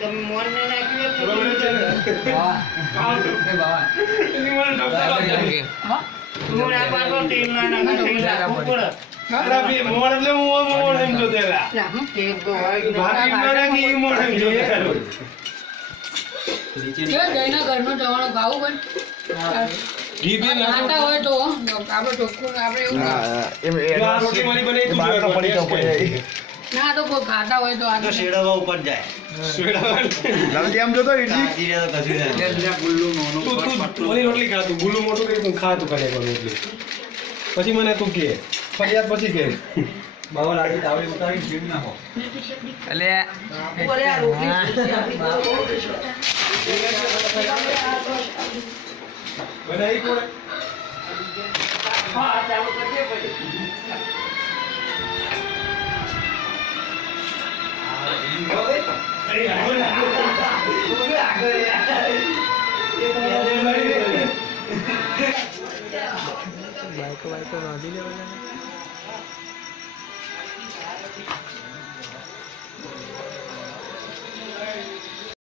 તમે મોરને નાખ્યું તો બાવા એ બાવા એની મને ડોક્ટર હા મોર આ પાછો તેલ ના નાખે તેલ નાખવું પડે અરે બી મોડ એટલે હું મોડ એમ જોતેલા હું તેલ તો હોય ભાભી મને કે ઈ મોડ એમ જોતેલા જો જઈને ઘરનું જવાનું ખાવું પણ ઘી બી નાખો ખાતા હોય તો આપણે ચોખ્ખું આપણે એવું જો આ રોટી મારી બને તું જોઈ ના તો કોઈ ખાતા હોય તો આ શેડાવા ઉપર જાય તું ઓલી રોટલી ખા તું ગુલ્લું મોટું કરી તું ખા તું કરે રોટલી પછી મને તું કે ફરિયાદ પછી કે બાવા લાગી તાવડી ઉતારી જીવ નાખો એટલે બોલે આ રોટલી આપી દો બનાવી કોણે હા ચાલુ કરજે પછી બાઈકો નોંધી લેવાના